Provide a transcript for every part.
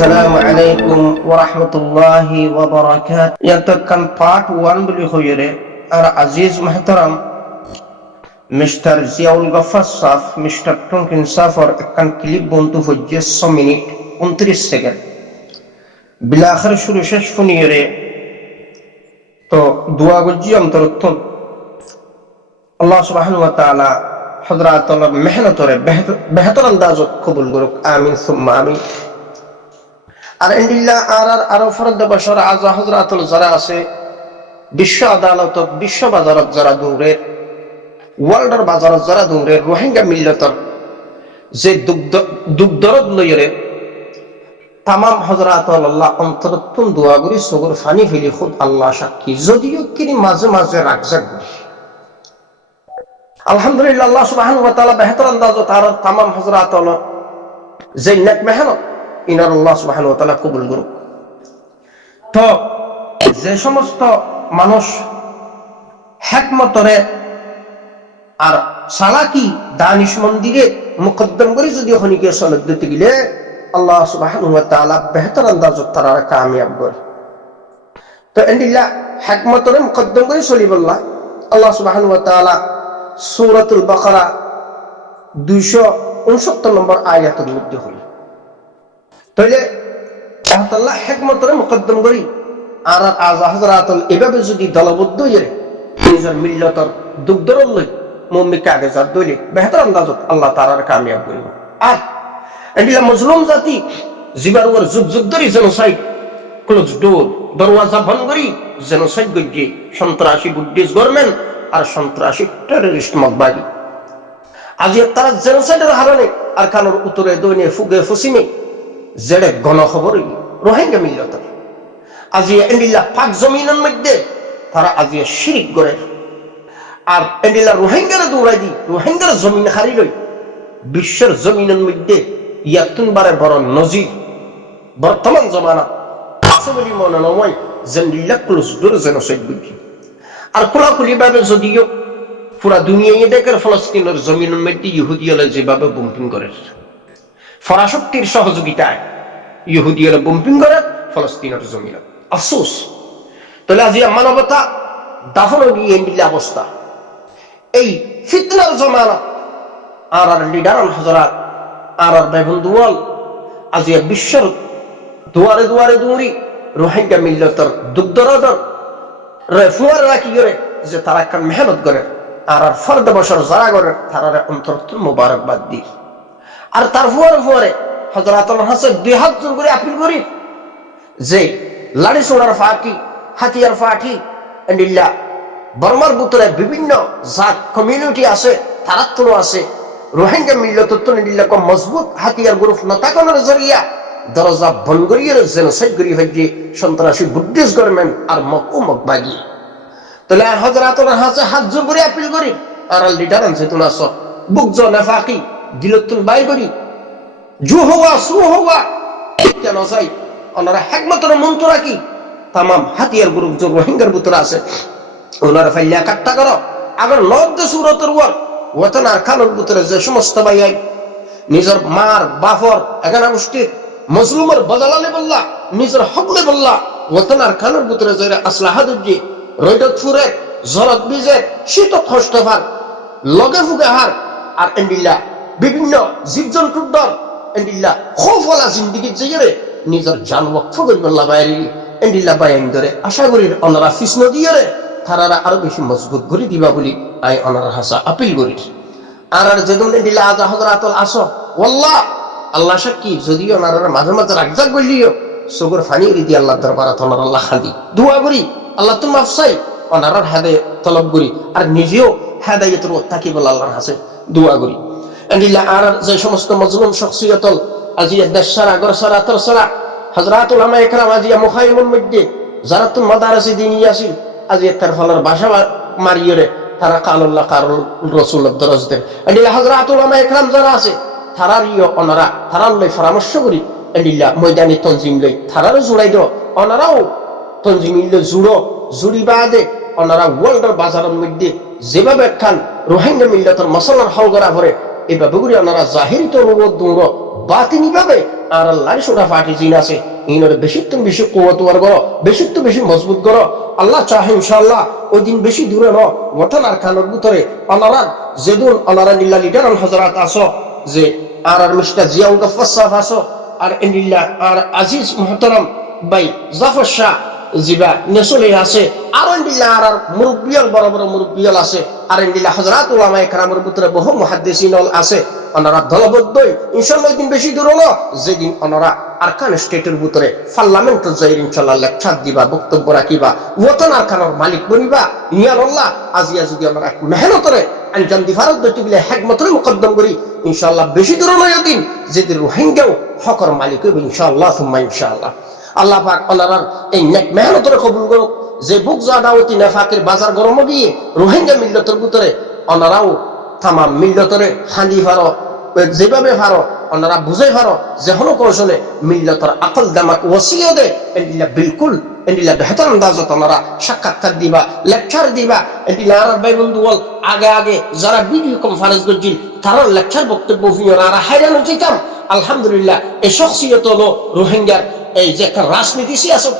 Assalamu alaikum wa rahmatullahi wa barakatuh. Yantakan part 1 bili khoyere ar aziz muhtaram Mr. Ziaul Ghaffar Saf, Mr. Tonkin Safar ekkan clip bontu hojje 100 minute 29 second. Bila akhir shuru shesh funiyere to dua gojji amtarottun Allah subhanahu wa ta'ala hadratul mehnatore behtar andazot qabul goruk amin summa amin. আর ইন্দিল্লাহ আর ফরদ বশর আজ হযরতুল যারা আছে বিশ্ব আদালত বিশ্ব বাজারত যারা দূরে ওয়ার্ল্ডের বাজারত যারা দূরে রোহিঙ্গা মিল্লাতর যে দুগ্ধরদ লইরে তামাম হযরতুল আল্লাহ অন্তরতুন দোয়া করি সগর ফানি ফেলি খুদ আল্লাহ সাক্ষী যদিও কিনি মাঝে মাঝে রাখজাক আলহামদুলিল্লাহ আল্লাহ সুবহানাহু ওয়া তাআলা বেহতর আন্দাজত আর তামাম হযরতুল যে নেক মেহনত ইনার আল্লাহ সুবহানাহু ওয়া তাআলা কবুল করুক। তো যে সমস্ত মানুষ হিকমতরে আর সালাকি দানিশ মন্দিরে মুকদ্দম করে যদি হনিকে সনদ দিতে গেলে আল্লাহ সুবহানাহু ওয়া তাআলা বেহতর আন্দাজত তারা কামিয়াব করে। তো ইনশাআল্লাহ হিকমতরে মুকদ্দম করে চলিবল্লাহ আল্লাহ সুবহানাহু ওয়া তাআলা সূরাতুল বাকারা 269 নম্বর আয়াতের মধ্যে হল তাহলে আল্লাহ হিকমতরে মুকদ্দম করি আর আজ হযরতুল এভাবে যদি দলবদ্ধ হয়ে নিজের মিল্লাতর দুগ্ধরল লই মুমিনকে আগে যা দইলে বেহতর আন্দাজত আল্লাহ তাআলার কামিয়াব করিব। আর এগুলা মজলুম জাতি জিবার ওর যুগ যুগ ধরে জেনোসাইড ক্লোজ ডোর দরওয়াজা বন্ধ করি জেনোসাইড গজ্জি সন্ত্রাসী বুদ্ধিস্ট গভর্নমেন্ট আর সন্ত্রাসী টেররিস্ট মতবাদী আজ তারা জেনোসাইডের হারণে আর কানোর উত্তরে দইনে ফুগে ফসিমে জেডে গণখবর রোহিঙ্গা মিল্লত আজি এন্ডিল্লা পাক জমিনের মধ্যে তারা আজি শিরিক করে আর এন্ডিল্লা রোহিঙ্গারে দৌড়াই দি রোহিঙ্গার জমিন হারি লই বিশ্বের জমিনের মধ্যে ইয়াতুনবারে বড় নজির বর্তমান জমানা আছে বলি মনে নয় জেন্ডিল্লা ক্লোজ ডোর জেনোসাইড বুঝি আর খোলাখুলি ভাবে যদিও পুরা দুনিয়ায় দেখের ফলস্তিনের জমিনের মধ্যে ইহুদিয়ালে যেভাবে বম্পিং করে ফরাশক্তির সহযোগিতায় ইহুদিরা বম্পিং করে ফলস্তিনের জমিন আফসোস তাহলে আজ মানবতা দাফন গিয়ে দিলে অবস্থা এই ফিতনার জমানা আর লিডার হযরত আর বেগুন দুয়াল আজ বিশ্বের দুয়ারে দুয়ারে দৌড়ি রোহিঙ্গা মিল্লতর দুগ্ধরদর রেফুয়ার রাখি করে যে তারা কান মেহনত করে আর ফরদ বছর যারা করে তারা অন্তরতুল মুবারকবাদ দিই আর তার ফুয়ারে হযরতুল হাসান দুই হাত জোর করে আপিল করি যে লাড়ি সোনার ফাঁকি হাতিয়ার ফাঁকি এন্ডিল্লা বর্মার ভিতরে বিভিন্ন জাত কমিউনিটি আছে তারা তো আছে রোহিঙ্গা মিল্লত তো এন্ডিল্লা কম মজবুত হাতিয়ার গ্রুপ নতাকনের জরিয়া দরজা বন্ধ করিয়ে জেনোসাইড করি হইছে সন্ত্রাসী বুদ্ধিস্ট গভর্নমেন্ট আর মকবাগী তাহলে হযরতুল হাসান হাত জোর করে আপিল করি আর লিডার আছে তুমি আছো বুকজ নাফাকি দিলতুল বাই করি জু হওয়া সু হওয়া কেন চাই ওনারা হিকমতের মন্ত্র রাখি তামাম হাতিয়ার গ্রুপ যে রোহিঙ্গার ভিতরে আছে ওনারা ফাইলিয়া কাট্টা করো আবার নদ সুরতের ওয়াতন আর খানোর ভিতরে যে সমস্ত ভাইয়াই নিজের মার বাফর এখানে গোষ্ঠীর মজলুমের বদলালে বললা নিজের হকলে বললা ওয়াতন আর খানোর ভিতরে যে আসলাহা দুজি রৈদত ফুরে জরত বিজে শীত খস্তফার লগে ফুগে হার আর এন্ডিল্লা বিভিন্ন জীবজন্তুর দল এন্ডিল্লা খৌফওয়ালা জিন্দিগির জেরে নিজের জান ওয়াকফ করিবল্লা বাইরে এন্ডিল্লা বাইন ধরে আশা করি ওনারা ফিসনো দিয়ে তারা আরো বেশি মজবুত করে দিবা বলি আই ওনারা হাসা আপিল করি আর যেদিন এন্ডিল্লা আজ হযরতুল আসো ওয়াল্লাহ আল্লাহ সাক্ষী যদি ওনারা মাঝে মাঝে রাগজাক বললিও সগর ফানি রীতি আল্লাহ দরবারে ওনারা আল্লাহ খাদি দোয়া করি আল্লাহ তুমি আফসাই ওনারার হেদায়েত তলব করি আর নিজেও হেদায়েতের তাকিব আল্লাহর কাছে দোয়া করি এন্ডিল্লা আর যে সমস্ত মজলুম শখসিয়তল আজিয়া দেশারা গরসারা তরসারা হযরত উলামা ইকরাম আজিয়া মুখাইমুল মধ্যে যারা তো মাদারসে দিনী আসিল আজিয়া তার ফলার ভাষা মারিয়ে তারা কালুল্লাহ কারুল রাসূলুল্লাহ দরজতে এন্ডিল্লা হযরত উলামা ইকরাম যারা আছে তারারিও ওনারা তারার লই পরামর্শ করি এন্ডিল্লা ময়দানি তনজিম লই তারার জুড়াই দাও ওনারাও তনজিম লই জুড়ি বাদে ওনারা ওয়ার্ল্ডের বাজারের মধ্যে যেভাবে খান রোহিঙ্গা মিল্লাতের মসলার হল করা পরে এভাবে করে ওনারা জাহিরি তো দৌড় বাতিনি ভাবে আর আল্লাহর সুরা ফাটি জিন আছে ইনরে বেশি তুমি বেশি কুওয়াতওয়ার করো বেশি তুমি বেশি মজবুত করো আল্লাহ চাহে ইনশাআল্লাহ ওই দিন বেশি দূরে ন ওঠান আর খানোর ভিতরে অনারার যেদিন অনারা নিল্লা লিডার হযরত আসো যে আর মিস্টার জিয়াউল গফফার সাহেব আসো আর ইন্দিল্লা আর আজিজ মুহতারাম ভাই জাফর শাহ জিবা নেসলে আছে আর ইন্দিল্লা আর মুরব্বিয়াল বড় বড় মুরব্বিয়াল আছে আর ইন্দিল্লা হযরত উলামায়ে কেরামের ভিতরে বহু মুহাদ্দিসিন আছে ওনারা দলবদ্ধই ইনশাআল্লাহ দিন বেশি দূর হলো যেদিন ওনারা আরকান স্টেটের ভিতরে পার্লামেন্ট যাই ইনশাআল্লাহ লেকচার দিবা বক্তব্য রাখিবা ওতন আরকানের মালিক বনিবা ইনশাআল্লাহ আজিয়া যদি আমরা মেহনতরে আঞ্জাম দি ফারত দতি বিলে হিকমতরে মুকদ্দম করি ইনশাআল্লাহ বেশি দূর নয় দিন যেদিন রোহিঙ্গাও হকর মালিক হবে ইনশাআল্লাহ সুম্মা ইনশাআল্লাহ আল্লাহ পাক ওনার এই নেক মেহনতরে কবুল করুক যে বুক জাদাওতি নেফাকের বাজার গরম গিয়ে রোহিঙ্গা মিল্লতের ভিতরে ওনারাও তামাম মিল্লতরে হাঁদি ফারো যেভাবে ফারো ওনারা বুঝাই ফারো যে হলো কৌশলে মিল্লতর আকল দামাক ওসিও দে এন্ডিলা বিলকুল এন্ডিলা বেহতর আন্দাজত ওনারা সাক্ষাৎকার দিবা লেকচার দিবা এন্ডিলা আর ভাই বন্ধু বল আগে আগে যারা ভিডিও কনফারেন্স করছিল তারা লেকচার বক্তব্য ভিডিও আর হাইরান হইতাম আলহামদুলিল্লাহ এই শখসিয়ত হলো রোহিঙ্গার এই যে একটা রাজনীতি সিয়াসত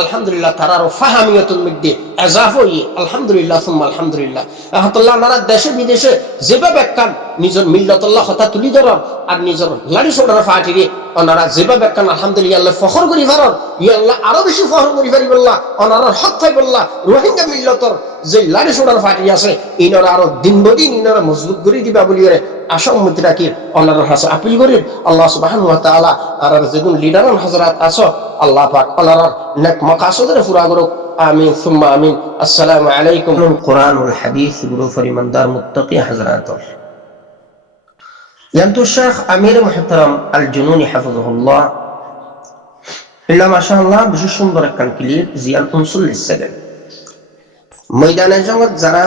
আলহামদুলিল্লাহ তারারও ফাহামিয়তুল মধ্যে এজাফ হইয়ে আলহামদুলিল্লাহ সুম্মা আলহামদুলিল্লাহ আহমতুল্লাহ ওনারা দেশে বিদেশে যেভাবে একখান নিজের মিল্লাতুল্লাহ কথা তুলি ধরার আর নিজের লাড়ি সোডার ফাটিরে ওনারা যেভাবে একখান আলহামদুলিল্লাহ ফখর করি পারার ইয়াল্লাহ আরো বেশি ফখর করি পারি বললা ওনারা হক ফাই বললা রোহিঙ্গা মিল্লতর যে লাড়ি সোডার ফাটি আছে ইনরা আরো দিন বদিন ইনরা মজবুত করে দিবা বলিয়ে আশা উম্মতি রাখি ওনার কাছে আপিল করি আল্লাহ সুবহানাহু ওয়া তাআলা আর যেগুন লিডারান হযরত আসো আল্লাহ পাক ওনার নেক মাকাসদের পুরা করুক আমিন সুম্মা আমিন আসসালামু আলাইকুম কোরআন ওয়াল হাদিস গুরু ফরিমানদার মুত্তাকি হযরত জানতু শেখ আমির মুহতারাম আল জুনুনি হাফিজাহুল্লাহ ইল্লা মাশাআল্লাহ বেশ সুন্দর একটা ক্লিপ জিয়ান 39 সেকেন্ড ময়দানে জগৎ যারা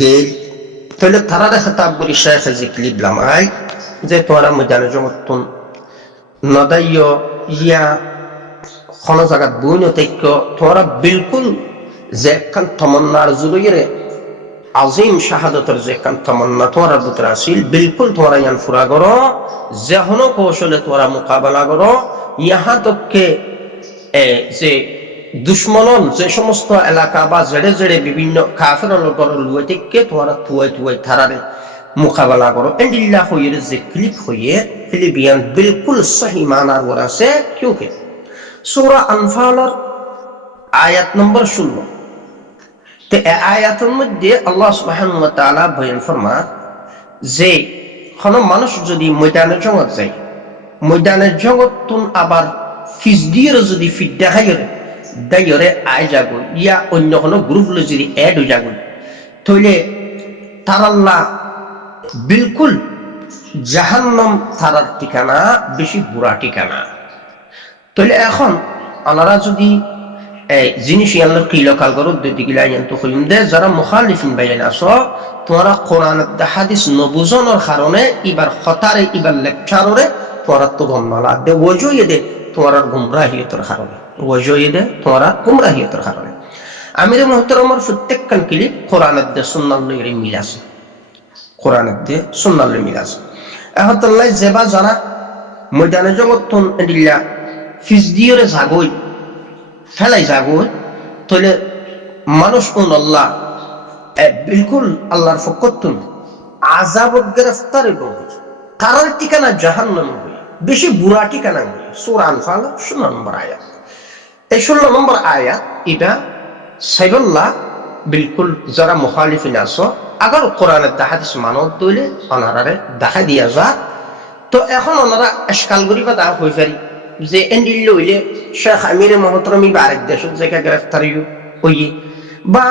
গেল তাহলে তারা খেতাব করি শেখ যে ক্লিপ লামাই যে তোরা ময়দানে জগৎ তুন নদাইয় ইয়া কোন জায়গা বইন তৈক্য তোরা বিলকুল যে একখান তমন্নার জুড়িয়ে আজিম শাহাদতের যে একখান তমন্না তোরা ভিতরে আসিল বিলকুল তোরা ইয়ান ফুরা করো যে হনো কৌশলে তোরা মোকাবেলা করো ইহা তোকে যে দুশ্মনন যে সমস্ত এলাকা বা জেড়ে জেড়ে বিভিন্ন কাফের লুয়ে থেকে তোরা তুয়াই তুয়াই থারারে মোকাবেলা করো এন্ডিল্লাহ হইয়ে যে ক্লিপ হইয়ে ফিলিপিয়ান বিলকুল সহি মানার ওর আছে কিউকে সূরা আনফালের আয়াত নম্বর 16 তে এই আয়াতের মধ্যে আল্লাহ সুবহানাহু ওয়া তাআলা বয়ান ফরমান যে কোন মানুষ যদি ময়দানে জগৎ যায় ময়দানে জগৎ তুন আবার ফিস দিয়ে যদি ফিডা খাইরে দাইরে আয় যাগো ইয়া অন্য কোনো গ্রুপ লো যদি এড হয়ে যাগো তাহলে তার আল্লাহ বিলকুল জাহান্নাম তারার ঠিকানা বেশি বুড়া ঠিকানা তাহলে এখন আনারা যদি জিনিস আল্লাহর কিলকাল করো দিদিগিলা তো কইম দে যারা মুখালিফিন বাইন আসো তোমরা কোরআন দা হাদিস নবুজনের কারণে এবার খতারে এবার লেকচারে তোমরা তো গন্নালা দে ওজুয়ে দে তোমরা গুমরাহিয়তের কারণে ওজুয়ে দে তোমরা গুমরাহিয়তের কারণে আমির মুহতারামের প্রত্যেক কান ক্লিপ কোরআনের দে সুন্নাহর লইরে মিল আছে কোরআনের দে সুন্নাহর লইরে মিল আছে এখন তাল্লাই যেবা যারা ময়দানে জগৎ তুন এডিল্লা ফিস দিয়ে জাগই ফেলাই যাগই তাহলে মানুষ কোন আল্লাহ বিলকুল আল্লাহর ফকতুন আযাবত গ্রেফতার করবে তার ঠিকানা জাহান্নাম হবে বেশি বুড়া ঠিকানা হবে সূরা আনফাল 16 নম্বর আয়াত এই 16 নম্বর আয়াত এটা সাইবুল্লাহ বিলকুল যারা মুখালিফিন আছো আগার কোরআনের হাদিস মানত দইলে ওনারারে দেখা দিয়া যা তো এখন ওনারা ইশকাল করিবা দা হই পারি যে এন্ডিল লইলে শেখ আমির মুহতারামি বারেক দেশত জায়গা গ্রেফতারি হই বা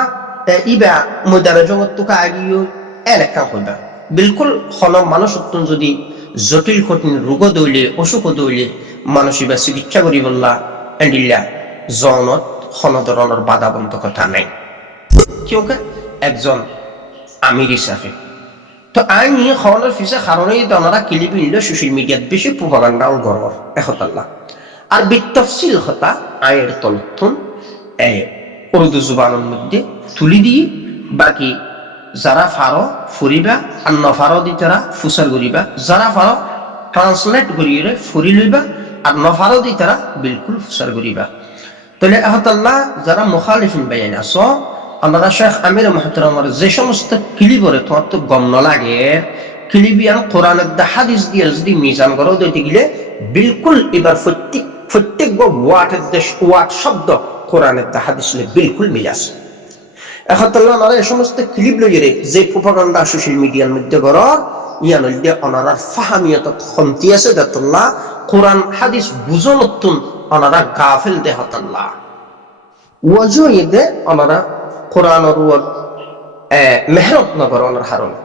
ইবা ময়দানে জগৎ তুকা আগিও এলাকা হইবা বিলকুল হন মানুষ যদি জটিল কঠিন রোগ দইলে অসুখ দইলে মানুষ ইবা চিকিৎসা করি বললা এন্ডিল্লা জনত হন ধরনের বাধাবন্ধকতা নাই কিউকে একজন আমির হিসাবে তো আইনি খবরের ফিসে কারণেই ওনারা ক্লিপ নিলে সোশ্যাল মিডিয়াত বেশি প্রোপাগান্ডা গড় এখতাল্লাহ আর বিতফসিল হতা আয়ের তলথন উর্দু জুবানের মধ্যে তুলি দিয়ে বাকি যারা ফারো ফুরিবা আর নফারো দি তারা ফুসার করিবা যারা ফারো ট্রান্সলেট করিয়ে ফুরি লইবা আর নফারও দি তারা বিলকুল ফুসার করিবা। তাহলে আহতাল্লাহ যারা মুখালিফিন বাইন আছো আমরা শেখ আমির মুহতারামার যে সমস্ত ক্লিবরে তোমার তো গম ন লাগে ক্লিবিয়ান কোরআনের দা হাদিস দিয়ে যদি মিজান করো দিতে গেলে বিলকুল এবার প্রত্যেক ওয়াট শব্দ কোরআনের দা হাদিস বিলকুল মিল আছে। আহতাল্লাহ আমরা এই সমস্ত ক্লিপ লইরে যে প্রোপাগান্ডা সোশ্যাল মিডিয়ার মধ্যে গড়র ইয়ান হইলে অনারার ফাহামিয়ত খন্তি আছে দাতুল্লাহ কোরআন হাদিস বুঝনতুন অনারা গাফিল দেহতাল্লাহ ওয়াজু ইদে অনারা কোরআনের উপর মেহনত নগর অনার কারণে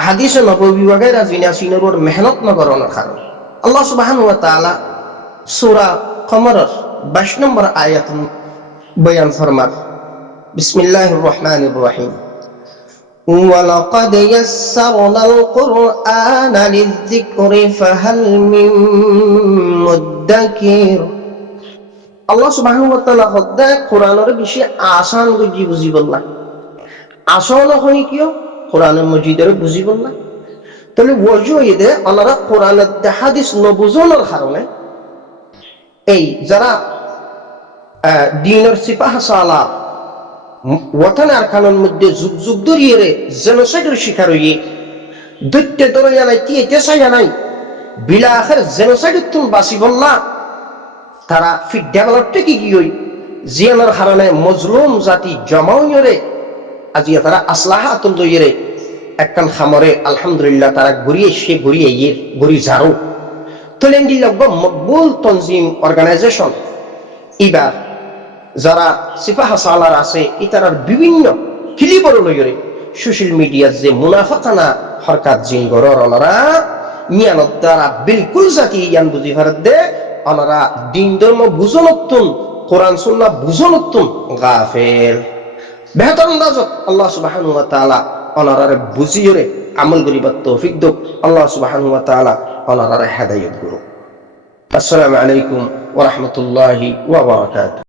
আহাদিস নববী ওয়াগাইরা জিনাসিনের উপর মেহনত নগর অনার কারণে আল্লাহ সুবহানাহু ওয়া তাআলা সূরা কমরের 22 নম্বর আয়াত বয়ান ফরমান বিসমিল্লাহির রহমানির রহিম وَلَقَدْ يَسَّرْنَا الْقُرْآنَ لِلذِّكْرِ فَهَلْ مِن مُدَّكِرٍ আল্লাহ সুবহানাহু ওয়া তাআলা হদ্দা কোরআনের বিষয়ে আসান বুঝি বুঝিবল্লা আসান হই কিও কোরআনের মজিদের বুঝিবল্লা। তাহলে ওয়াজু ইদে ওনারা কোরআনের হাদিস নবুজনের কারণে এই যারা দ্বীনের সিপাহ সালার ওয়াতান আরকানের মধ্যে যুগ যুগ ধরিয়ে জেনোসাইডের শিকার হইয়ে দৈত্যে ধরে জানাই তিয়েতে চাই জানাই বিলা আখের জেনোসাইডের তুমি বাঁচিবল্লা তারা ফিট ডেভেলপটা কি হই জিয়ানোর কারণে মজলুম জাতি জমাউরে আজি তারা আসলাহা আতুল দইরে একখান খামরে আলহামদুলিল্লাহ তারা ঘুরিয়ে সে ঘুরিয়ে ঘুরি ঝাড়ু তোলেন্ডি লগ্গ মকবুল তনজিম অর্গানাইজেশন এবার যারা সিপাহ সালার আছে ইতারার বিভিন্ন ক্লিবর লইরে সোশ্যাল মিডিয়ার যে মুনাফাকানা হরকাত জিন গরর ওনারা মিয়ানত দ্বারা বিলকুল জাতি ইয়ান বুঝি ভারত দে ওনারা দিন ধর্ম বুঝনতুন কোরআন সুন্নাহ বুঝনতুন গাফেল বেহতর আন্দাজত আল্লাহ সুবহানাহু ওয়া তাআলা ওনারার বুঝিয়ে আমল করিবার তৌফিক দাও। আল্লাহ সুবহানাহু ওয়া তাআলা ওনারার হেদায়েত করুন। আসসালামু আলাইকুম ওয়া রাহমাতুল্লাহি ওয়া বারাকাতুহু।